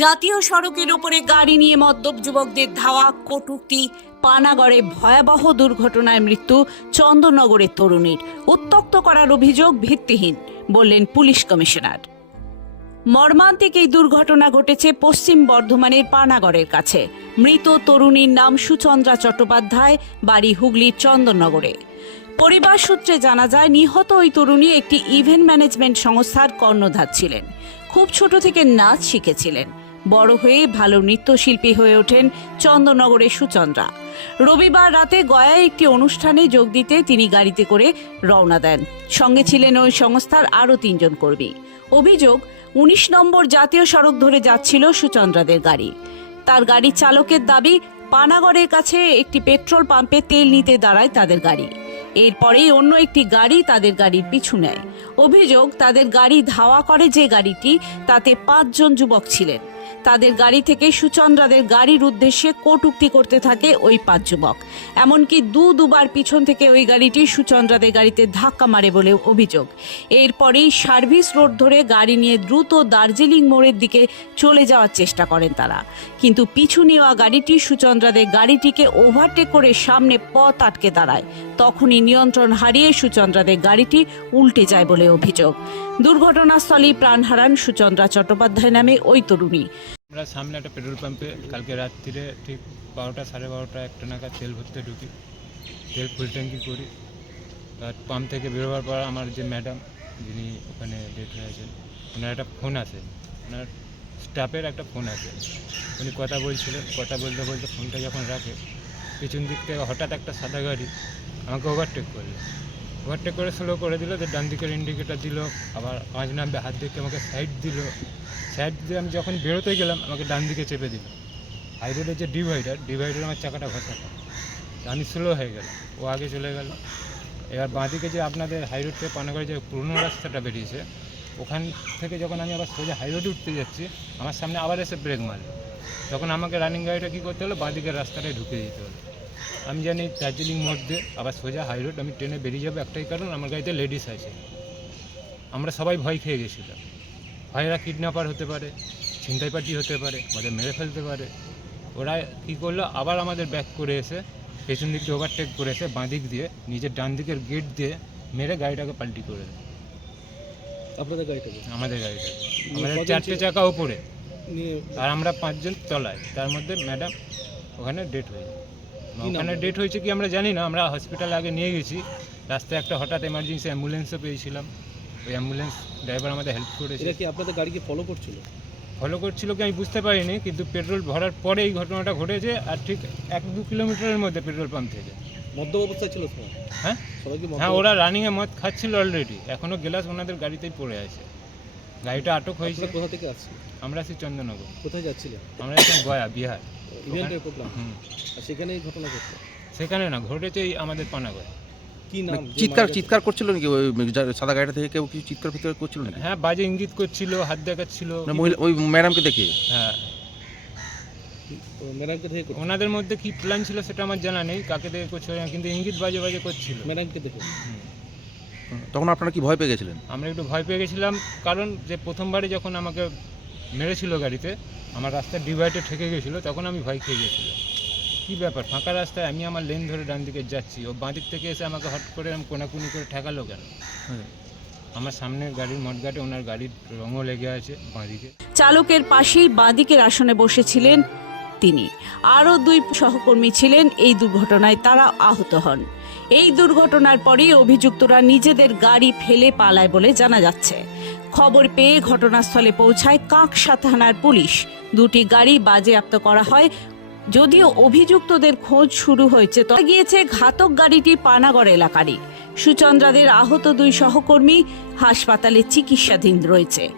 জাতীয় সড়কের উপরে গাড়ি নিয়ে মদ্যপ যুবকদের ধাওয়া, কটূক্তি, পানাগড়ে ভয়াবহ দুর্ঘটনায় মৃত্যু চন্দননগরের তরুণীর। উত্তক্ত করার অভিযোগ ভিত্তিহীন, বললেন পুলিশ কমিশনার। মর্মান্তিক এই দুর্ঘটনা ঘটেছে পশ্চিম বর্ধমানের পানাগড়ের কাছে। মৃত তরুণীর নাম সুচন্দ্রা চট্টোপাধ্যায়, বাড়ি হুগলির চন্দননগরে। পরিবার সূত্রে জানা যায়, নিহত ওই তরুণী একটি ইভেন্ট ম্যানেজমেন্ট সংস্থার কর্ণধার ছিলেন। খুব ছোট থেকে নাচ শিখেছিলেন। বড় হয়ে ভালো নৃত্যশিল্পী হয়ে ওঠেন চন্দননগরের সুচন্দ্রা। রবিবার রাতে গয়ায় একটি অনুষ্ঠানে যোগ দিতে তিনি গাড়িতে করে রওনা দেন। সঙ্গে ছিলেন ওই সংস্থার আরও তিনজন কর্মী। অভিযোগ উনিশ নম্বর জাতীয় সড়ক ধরে যাচ্ছিল সুচন্দ্রাদের গাড়ি। তার গাড়ির চালকের দাবি, পানাগড়ের কাছে একটি পেট্রোল পাম্পে তেল নিতে দাঁড়ায় তাদের গাড়ি। এরপরেই অন্য একটি গাড়ি তাদের গাড়ির পিছু নেয়। অভিযোগ, তাদের গাড়ি ধাওয়া করে যে গাড়িটি, তাতে পাঁচজন যুবক ছিলেন। তাদের গাড়ি থেকে সুচন্দ্রাদের গাড়ির উদ্দেশ্যে কটুক্তি করতে থাকে ওই পাঁচ যুবক। এমনকি দু দুবার পিছন থেকে ওই গাড়িটি সুচন্দ্রাদের গাড়িতে ধাক্কা মারে বলে অভিযোগ। এরপরেই সার্ভিস রোড ধরে গাড়ি নিয়ে দ্রুত দার্জিলিং মোড়ের দিকে চলে যাওয়ার চেষ্টা করেন তারা। কিন্তু পিছু নেওয়া গাড়িটি সুচন্দ্রাদের গাড়িটিকে ওভারটেক করে সামনে পথ আটকে দাঁড়ায়। তখনই নিয়ন্ত্রণ হারিয়ে সুচন্দ্রাদের গাড়িটি উল্টে যায় বলে অভিযোগ। দুর্ঘটনাস্থলেই প্রাণ হারান সুচন্দ্রা চট্টোপাধ্যায় নামে ওই তরুণী। আমরা সামনে একটা পেট্রোল পাম্পে কালকে রাত্রিরে ঠিক বারোটা, সাড়ে বারোটা একটা নাগাদ তেল ভরতে ঢুকি। তেল ফুল ট্যাঙ্কি করি। তার পাম্প থেকে বেরোবার পর আমার যে ম্যাডাম, যিনি ওখানে ডেট হয়েছেন ওনার একটা ফোন আছে। ওনার স্টাফের একটা ফোন আছে। উনি কথা বলছিলেন। কথা বলতে বলতে ফোনটা যখন রাখে, পিছন দিক থেকে হঠাৎ একটা সাদা গাড়ি আমাকে ওভারটেক করল। ওভারটেক করে স্লো করে দিল যে ডান দিকের ইন্ডিকেটার দিল, আবার পাঁচ নামবে হাত দেখে আমাকে সাইড দিল। সাইড দিয়ে আমি যখন বেরোতে গেলাম, আমাকে ডান দিকে চেপে দিল। হাই রোডের যে ডিভাইডার ডিভাইডার আমার চাকাটা ঘষাটা। আমি স্লো হয়ে গেলাম। ও আগে চলে গেল। এবার বাঁদিকে যে আপনাদের হাই রোড থেকে পানাগড়ে যে পুরনো রাস্তাটা বেরিয়েছে, ওখান থেকে যখন আমি আবার সোজা হাই রোডে উঠতে যাচ্ছি, আমার সামনে আবার এসে ব্রেক মারলো। তখন আমাকে রানিং গাড়িটা কী করতে হলো? বাঁদিকের রাস্তাটায় ঢুকে দিতে হলো। আমি জানি দার্জিলিং মোড় দিয়ে আবার সোজা হাই রোড আমি ট্রেনে বেরিয়ে যাব একটাই কারণ, আমার গাড়িতে লেডিস আছে। আমরা সবাই ভয় খেয়ে গেছিলাম। ভয়রা কিডন্যাপার হতে পারে ছিনতাই পার্টি হতে পারে আমাদের মেরে ফেলতে পারে। ওরা কি করল? আবার আমাদের ব্যাক করে এসে পেছন দিক দিয়ে ওভারটেক করে এসে বাঁ দিক দিয়ে নিজের ডান দিকের গেট দিয়ে মেরে গাড়িটাকে পাল্টি করে দেয়। আপনাদের গাড়িটাকে আমাদের গাড়িটা। আমাদের চারটে চাকা ওপরে আর আমরা পাঁচজন তলায়। তার মধ্যে ম্যাডাম ওখানে ডেট হয়ে যায় ওখানে ডেট হয়েছে কি আমরা জানি না। আমরা হসপিটালে আগে নিয়ে গেছি। রাস্তায় একটা হঠাৎ এমার্জেন্সি অ্যাম্বুলেন্সও পেয়েছিলাম। ওই অ্যাম্বুলেন্স ড্রাইভার আমাদের হেল্প করেছে। এরা কি আপনাদের গাড়িকে ফলো করছিল? ফলো করছিল কি আমি বুঝতে পারিনি কিন্তু পেট্রোল ভরার পরে এই ঘটনাটা ঘটেছে আর ঠিক এক দু কিলোমিটারের মধ্যে পেট্রোল পাম্প থেকে। মদ্য অবস্থায় ছিল তো হ্যাঁ? সবাই কি মদ্য হ্যাঁ ওরা রানিংয়ে মদ খাচ্ছিল অলরেডি এখনও গ্লাস ওনাদের গাড়িতেই পড়ে আছে। গাড়িটা আটক হয়েছে। কোথা থেকে আসছিল আমরা আছি চন্দননগর কোথায় যাচ্ছিলেন? আমরা এখন গয়া বিহার। ইভেন্টের প্রোগ্রাম। হুম। আর সেখানে ঘটনা ঘটলো? সেখানে না ঘটেছে এই আমাদের পানাগড়। কি নাম? যে চিৎকার? চিৎকার করছিল নাকি ওই সাদা গাড়িটা থেকে কেউ কিছু চিৎকার ফিৎকার করছিল নাকি? হ্যাঁ বাজে ইঙ্গিত করছিল হাত দেখাচ্ছিল। না মহিলা ওই ম্যাডামকে দেখে? হ্যাঁ। ম্যাডামকে করছে। ওনাদের মধ্যে কি প্ল্যান ছিল সেটা আমার জানা নেই কাকে দেখে করছিল না, কিন্তু ইঙ্গিত বাজে বাজে করছিল। ম্যাডামকে দেখে? তখন আপনারা কি ভয় পেয়ে গেছিলেন? আমরা একটু ভয় পেয়ে গেছিলাম কারণ যে প্রথমবারে যখন আমাকে মেরেছিল গাড়িতে আমার রাস্তা ডিভাইডে ঠেকে গেছিল তখন আমি ভয় খেয়ে গেছিলাম। কী ব্যাপার? ফাঁকা রাস্তায় আমি আমার লেন ধরে ডান দিকে যাচ্ছি। ও বাঁ দিক থেকে এসে আমাকে হট করে আমি কোনাকুনি করে ঠেকালো কেন? আমার সামনের গাড়ির মটগাটে ওনার গাড়ির রঙও লেগে আছে বাঁ দিকে। চালকের পাশেই বাঁদিকের আসনে বসেছিলেন তিনি। আরও দুই সহকর্মী ছিলেন এই দুর্ঘটনায় তারা আহত হন। এই দুর্ঘটনার পরেই অভিযুক্তরা নিজেদের গাড়ি ফেলে পালায় বলে জানা যাচ্ছে। খবর পেয়ে ঘটনাস্থলে পৌঁছায় কাঁকসা থানার পুলিশ। দুটি গাড়ি বাজেয়াপ্ত করা হয় যদিও অভিযুক্তদের খোঁজ শুরু হয়েছে, তবে গিয়েছে ঘাতক গাড়িটি পানাগড় এলাকারই। সুচন্দ্রাদের আহত দুই সহকর্মী হাসপাতালে চিকিৎসাধীন রয়েছে।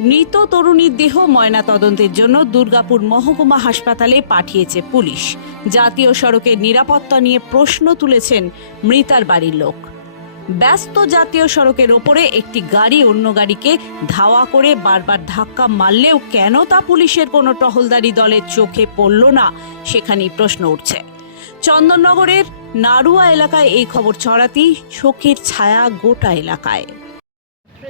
মৃত তরুণীর দেহ ময়না তদন্তের জন্য দুর্গাপুর মহকুমা হাসপাতালে পাঠিয়েছে পুলিশ। জাতীয় সড়কের নিরাপত্তা নিয়ে প্রশ্ন তুলেছেন মৃতার বাড়ির লোক। ব্যস্ত জাতীয় সড়কের ওপরে একটি গাড়ি অন্য গাড়িকে ধাওয়া করে বারবার ধাক্কা মারলেও কেন তা পুলিশের কোনো টহলদারি দলের চোখে পড়ল না? সেখানেই প্রশ্ন উঠছে। চন্দননগরের নাড়ুয়া এলাকায় এই খবর ছড়াতেই শোকের ছায়া গোটা এলাকায়।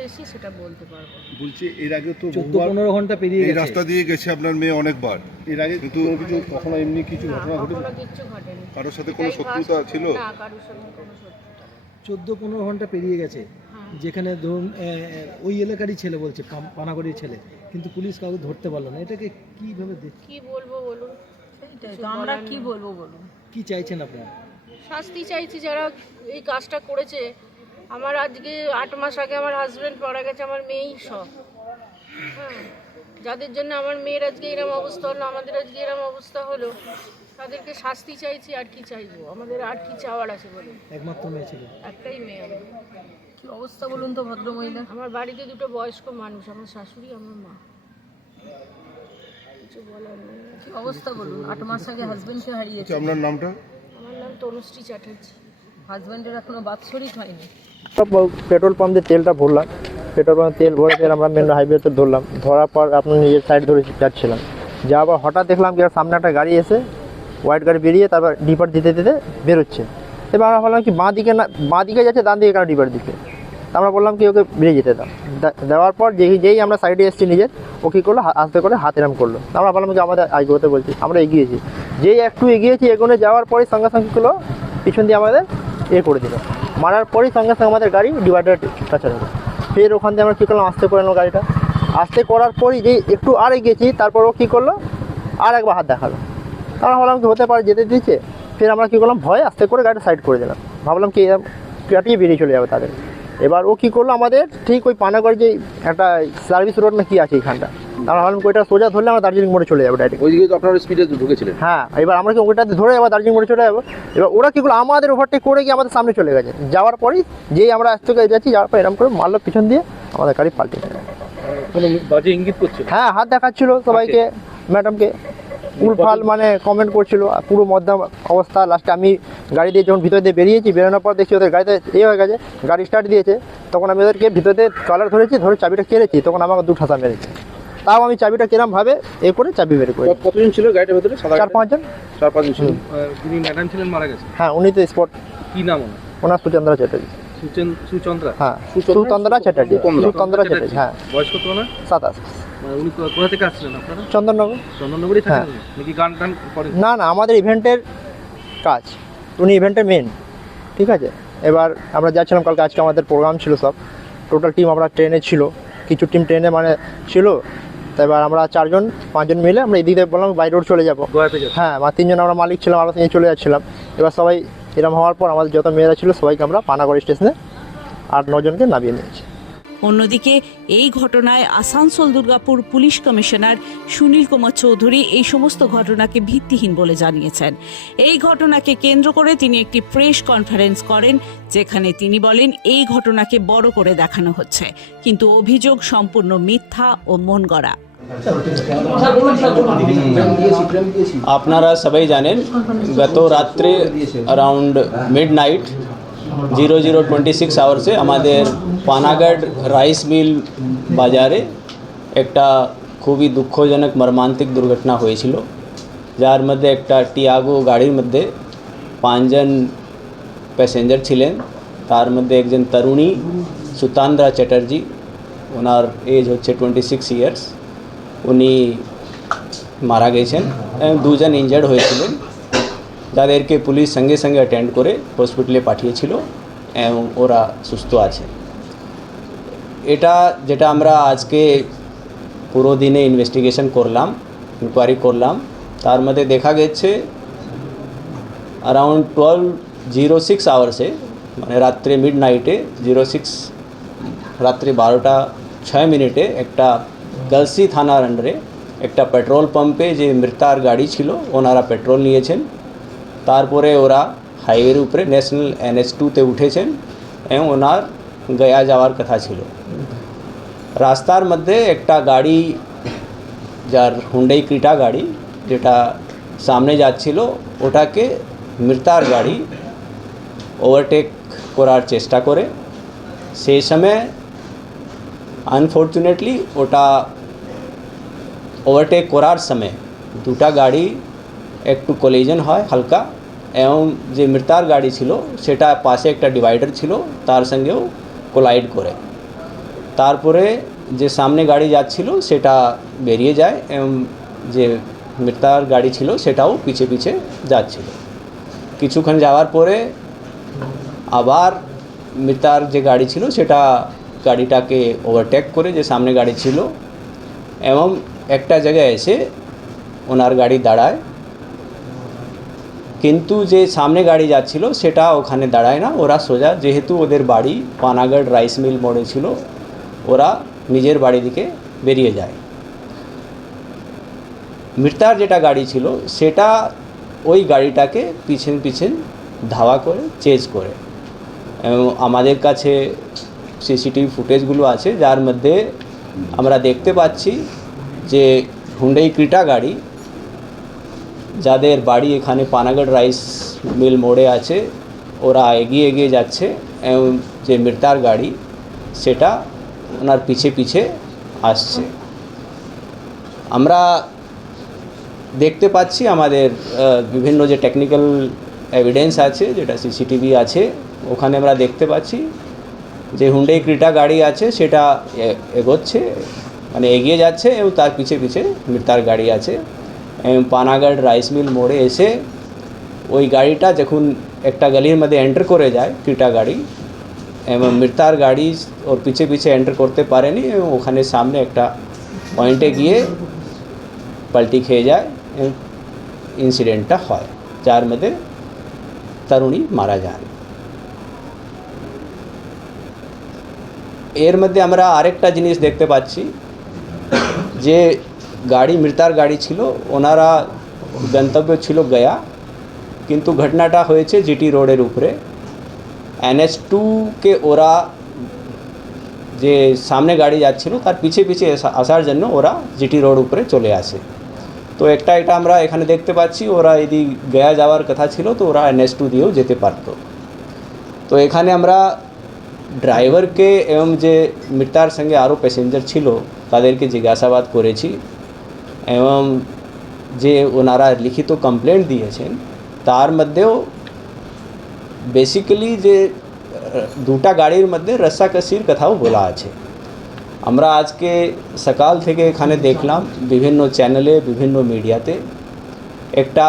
এসে সেটা বলতে পারব। বলছি এর আগে তো চোদ্দ পনেরো ঘণ্টা পেরিয়ে এই রাস্তা দিয়ে গেছে আপনার মেয়ে অনেকবার। এর আগে কিন্তু কিছু কখনো এমনি কিছু ঘটনা ঘটেছে? কখনো কিচ্ছু ঘটেনি। কারোর সাথে কোনো শত্রুতা ছিল? না কারোর সঙ্গে কোনো শত্রুতা নেই। চোদ্দ পনেরো ঘণ্টা পেরিয়ে গেছে। হ্যাঁ। যেখানে ধরুন ওই এলাকারই ছেলে বলছে পানাগড়ির ছেলে। কিন্তু পুলিশ কাউকে ধরতে পারল না। এটাকে কীভাবে দেখ- কি বলব বলুন? আমরা কি বলব বলুন? কি চাইছেন আপনারা? শাস্তি চাইছি যারা এই কাজটা করেছে। আমার আজকে আট মাস আগে আমার হাজবেন্ড মারা গেছে আমার মেয়েই সব। হ্যাঁ। যাদের জন্য আমার মেয়ের আজকে এরম অবস্থা হলো আমাদের আজকে এরম অবস্থা হলো তাদেরকে শাস্তি চাইছি আর কি চাইব? আমাদের আর কি চাওয়ার আছে বলে একমাত্র মেয়ে ছিল। একটাই মেয়ে আমার কি অবস্থা বলুন তো ভদ্রমহিলা? আমার বাড়িতে দুটো বয়স্ক মানুষ আমার শাশুড়ি আমার মা। কিছু বলার নেই। কি অবস্থা বলুন? আট মাস আগে হাজবেন্ডকে হারিয়েছে আচ্ছা আপনার নামটা? আমার নাম তনুশ্রী চ্যাটার্জি। হাজবেন্ডের এখনও বাৎসরিক হয়নি। পেট্রোল পাম্প দিয়ে তেলটা ভরলাম। পেট্রোল পাম্পে তেল ভরে ফের আমরা মেন হাইওয়েতে ধরলাম। ধরার পর আপনার নিজের সাইড ধরে যাচ্ছিলাম যাওয়ার হঠাৎ দেখলাম কি সামনে একটা গাড়ি এসে হোয়াইট গাড়ি বেরিয়ে তারপর ডিপার দিতে দিতে বেরোচ্ছে। এবার আমরা ভাবলাম কি বাঁ দিকে না বাঁ দিকে যাচ্ছে, ডান দিকে কেন ডিপার দিকে? আমরা বললাম কি ওকে বেরিয়ে যেতে দাও। দেওয়ার পর যেই যেই আমরা সাইডে এসেছি নিজের, ও কী করল আস্তে করে হাত এরাম করল। আমরা ভাবলাম কি আমাদের এগোতে বলছি, আমরা এগিয়েছি যেই একটু এগিয়েছি এগোনে যাওয়ার পরে সঙ্গে সঙ্গে করল পিছন দিয়ে আমাদের এ করে দিল। মারার পরেই সঙ্গে সঙ্গে আমাদের গাড়ি ডিভাইডার কাছে হলো ফের ওখান দিয়ে আমরা কী করলাম? আস্তে করে গাড়িটা। আস্তে করার পরই যে একটু আর গেছি তারপর ও কী করল? আর একবার হাত দেখাল। তারপর ভাবলাম কি হতে পারে, যেতে দিচ্ছে ফের আমরা কী করলাম? ভয় আস্তে করে গাড়িটা সাইড করে দিলাম। ভাবলাম কি কাটিয়ে বেরিয়ে চলে যাবে তাদের। এবার ও কী করল? আমাদের ঠিক ওই পানাগড় যে একটা সার্ভিস রোড না কী আছে এইখানটা আমরা ভাবলাম ওইটা সোজা ধরলে আমরা দার্জিলিং মোড়ে চলে যাব ডাইরেক্ট ওইদিকে তো আপনারা স্পিডে ঢুকেছিলেন। হ্যাঁ এবার আমরা কি ওইটাতে ধরে এবার দার্জিলিং মোড়ে চলে যাব? এবার ওরা কী করল আমাদের ওভারটেক করে গিয়ে আমাদের সামনে চলে গেছে। যাওয়ার পরেই যেই আমরা আজ থেকে যাচ্ছি যাওয়ার পর এরকম করে মারলো পিছন দিয়ে আমাদের গাড়ি পাল্টে দিল। বাজে ইঙ্গিত করছে হ্যাঁ হাত দেখাচ্ছিল সবাইকে ম্যাডামকে। উলফাল মানে কমেন্ট করছিল আর পুরো মধ্যম অবস্থা। লাস্টে আমি গাড়ি দিয়ে যখন ভিতর দিয়ে বেরিয়েছি বেরোনোর পর দেখছি ওদের গাড়িতে এ হয়ে গেছে গাড়ি স্টার্ট দিয়েছে। তখন আমি ওদেরকে ভিতর দিয়ে কলার ধরেছি ধরে চাবিটা কেড়েছি তখন আমাকে দু ঠাসা মেরেছে। তাও আমি চাবিটা কিরম ভাবে এ করে চাবি বের করে। কত- কতজন ছিল গাড়িটার ভেতরে? সাদা চার পাঁচজন। চার পাঁচজন ছিল। যিনি ম্যাডাম ছিলেন মারা গেছে হ্যাঁ উনি তো স্পট কি নাম ওনার? ওনার সুচন্দ্রা চ্যাটার্জি। সুচেন সুচন্দ্রা? হ্যাঁ সুচন্দ্রা? চ্যাটার্জি। সুতন্দ্রা চ্যাটার্জি হ্যাঁ। বয়স কত ওনার? সাতাশ। মানে উনি কোথা থেকে আসছিলেন আপনারা? চন্দননগর। চন্দননগরই হ্যাঁ। থাকেন নাকি গান টান করেন? না না আমাদের ইভেন্টের কাজ। উনি ইভেন্টের মেন ঠিক আছে? এবার আমরা যাচ্ছিলাম কালকে আজকে আমাদের প্রোগ্রাম ছিল সব। টোটাল টিম আমরা ট্রেনে ছিল। কিছু টিম ট্রেনে মানে ছিল। তো এবার আমরা চারজন পাঁচজন মিলে আমরা এদিকে বললাম বাই রোড চলে যাব। হ্যাঁ আমার তিনজন আমরা মালিক ছিলাম আমরা নিয়ে চলে যাচ্ছিলাম। এবার সবাই এরম হওয়ার পর আমাদের যত মেয়েরা ছিল সবাইকে আমরা পানাগড় স্টেশনে আট নজনকে নামিয়ে নিয়েছি। অন্যদিকে, এই ঘটনায় আসানসোল দুর্গাপুর পুলিশ কমিশনার সুনীল কুমার চৌধুরী এই সমস্ত ঘটনাকে ভিত্তিহীন বলে জানিয়েছেন। এই ঘটনাকে কেন্দ্র করে তিনি একটি প্রেস কনফারেন্স করেন, যেখানে তিনি বলেন, এই ঘটনাকে বড় করে দেখানো হচ্ছে। কিন্তু অভিযোগ সম্পূর্ণ মিথ্যা ও মন গড়া। আপনারা সবাই জানেন, গত রাত্রে around midnight zero zero twenty six আওয়ার্সে আমাদের পানাগড় রাইস মিল বাজারে একটা খুবই দুঃখজনক, মর্মান্তিক দুর্ঘটনা হয়েছিল। যার মধ্যে একটা টিয়াগো গাড়ির মধ্যে পাঁচজন প্যাসেঞ্জার ছিলেন। তার মধ্যে একজন তরুণী, সুতান্দ্রা চ্যাটার্জি, ওনার এজ হচ্ছে টোয়েন্টি সিক্স ইয়ার্স উনি মারা গেছেন। এবং দুজন ইনজার্ড হয়েছিলেন। যাদেরকে পুলিশ সঙ্গে সঙ্গে অ্যাটেন্ড করে হসপিটালে পাঠিয়েছিল এবং ওরা সুস্থ আছে। এটা যেটা আমরা আজকে পুরো দিনে ইনভেস্টিগেশন করলাম ইনকোয়ারি করলাম, তার মধ্যে দেখা গেছে অ্যারাউন্ড টুয়েলভ জিরো সিক্স আওয়ার্সে মানে রাত্রে মিড নাইটে জিরো সিক্স রাত্রি বারোটা ছয় মিনিটে একটা গলসি থানার আন্ডারে একটা পেট্রোল পাম্পে যে মৃতার গাড়ি ছিল, ওনারা পেট্রোল নিয়েছেন। তারপরে ওরা হাইওয়ের উপরে ন্যাশনাল এনএচ টুতে উঠেছেন এবং ওনার গয়া যাওয়ার কথা ছিল। রাস্তার মধ্যে একটা গাড়ি, যার হুন্ডাই ক্রিটা গাড়ি, যেটা সামনে যাচ্ছিল, ওটাকে মৃতার গাড়ি ওভারটেক করার চেষ্টা করে। সেই সময়, আনফর্চুনেটলি ওটা ওভারটেক করার সময় দুটা গাড়ি, একটু কলিজন হয় হালকা এবং যে মৃতার গাড়ি ছিল, সেটা পাশে একটা ডিভাইডার ছিল, তার সঙ্গেও কোলাইড করে। তারপরে যে সামনে গাড়ি যাচ্ছিল, সেটা বেরিয়ে যায় এবং যে মৃতার গাড়ি ছিল, সেটাও পিছে পিছে যাচ্ছিল। কিছুক্ষণ যাওয়ার পরে আবার মৃতার যে গাড়ি ছিল, সেটা গাড়িটাকে ওভারটেক করে যে সামনে গাড়ি ছিল এবং একটা জায়গায় এসে ওনার গাড়ি দাঁড়ায়। কিন্তু যে সামনে গাড়ি যাচ্ছিল, সেটা ওখানে দাঁড়ায় না। ওরা সোজা, যেহেতু ওদের বাড়ি পানাগড় রাইস মিল মোড়ে ছিল, ওরা নিজের বাড়ি দিকে বেরিয়ে যায়। মৃতার যেটা গাড়ি ছিল, সেটা ওই গাড়িটাকে পিছন পিছন ধাওয়া করে, চেজ করে। এবং আমাদের কাছে সিসিটিভি ফুটেজগুলো আছে, যার মধ্যে আমরা দেখতে পাচ্ছি যে হুন্ডাই ক্রিটা গাড়ি যাদের বাড়ি এখানে পানাগড় রাইস মিল মোড়ে আছে, ওরা এগিয়ে এগিয়ে যাচ্ছে, এবং যে মৃতার গাড়ি, সেটা ওনার পিছে পিছে আসছে। আমরা দেখতে পাচ্ছি আমাদের বিভিন্ন যে টেকনিক্যাল এভিডেন্স আছে, যেটা সিসিটিভি আছে, ওখানে আমরা দেখতে পাচ্ছি যে হুন্ডাই ক্রিটা গাড়ি আছে, সেটা এগোচ্ছে মানে এগিয়ে যাচ্ছে, এবং তার পিছে পিছে মৃতার গাড়ি আছে। পানাগড় রাইস মিল মোড়ে এসে ওই গাড়িটা যখন একটা গলির মধ্যে এন্টার করে যায় ক্রিটা গাড়ি এবং মৃতার গাড়ি ওর পিছে পিছে এন্টার করতে পারেনি এবং ওখানে সামনে একটা পয়েন্টে গিয়ে পাল্টি খেয়ে যায় ইনসিডেন্টটা হয় যার মধ্যে তরুণী মারা যান এর মধ্যে আমরা আরেকটা জিনিস দেখতে পাচ্ছি যে গাড়ি মৃতার গাড়ি ছিল ওনারা গন্তব্য ছিল গয়া কিন্তু ঘটনাটা হয়েছে জিটি রোডের উপরে এনএচ টুকে ওরা যে সামনে গাড়ি যাচ্ছিল তার পিছে পিছে আসা- আসার জন্য ওরা জিটি রোড উপরে চলে আসে তো একটা এটা আমরা এখানে দেখতে পাচ্ছি ওরা যদি গয়া যাওয়ার কথা ছিল তো ওরা এনএস টু দিয়েও যেতে পারতো তো এখানে আমরা ড্রাইভারকে এবং যে মৃতার সঙ্গে আরও প্যাসেঞ্জার ছিল তাদেরকে জিজ্ঞাসাবাদ করেছি এবং যে ওনারা লিখিত কমপ্লেন্ট দিয়েছেন তার মধ্যেও বেসিক্যালি যে দুটা গাড়ির মধ্যে রস্সাকসির কথাও বলা আছে আমরা আজকে সকাল থেকে এখানে দেখলাম বিভিন্ন চ্যানেলে বিভিন্ন মিডিয়াতে একটা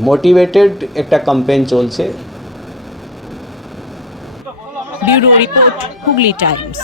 মোটিভেটেড একটা ক্যাম্পেইন চলছে ব্যুরো রিপোর্ট হুগলি টাইমস